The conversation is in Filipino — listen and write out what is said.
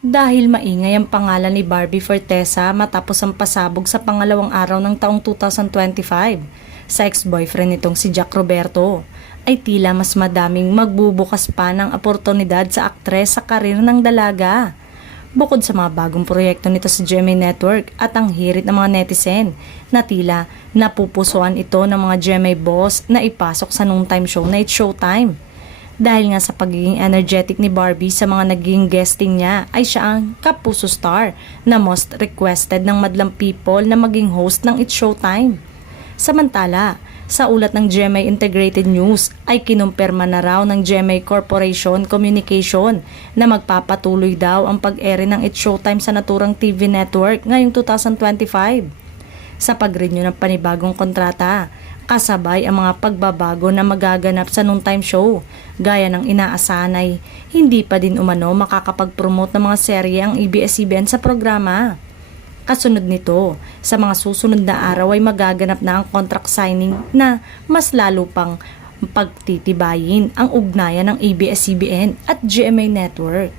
Dahil maingay ang pangalan ni Barbie Fortesa matapos ang pasabog sa pangalawang araw ng taong 2025 sa ex-boyfriend nitong si Jack Roberto, ay tila mas madaming magbubukas pa ng oportunidad sa aktres sa karir ng dalaga. Bukod sa mga bagong proyekto nito sa GMA Network at ang hirit ng mga netizen na tila napupusuan ito ng mga GMA boss na ipasok sa noontime show na It's Showtime. Dahil nga sa pagiging energetic ni Barbie sa mga naging guesting niya ay siya ang kapuso star na most requested ng madlang people na maging host ng It's Showtime. Samantala, sa ulat ng GMA Integrated News ay kinumpirma na raw ng GMA Corporation Communication na magpapatuloy daw ang pag-ere ng It's Showtime sa naturang TV network ngayong 2025. Sa pag-renew ng panibagong kontrata, kasabay ang mga pagbabago na magaganap sa noontime show, gaya ng inaasahan ay hindi pa din umano makakapag-promote ng mga serye ang ABS-CBN sa programa. Kasunod nito, sa mga susunod na araw ay magaganap na ang contract signing na mas lalo pang pagtitibayin ang ugnayan ng ABS-CBN at GMA Network.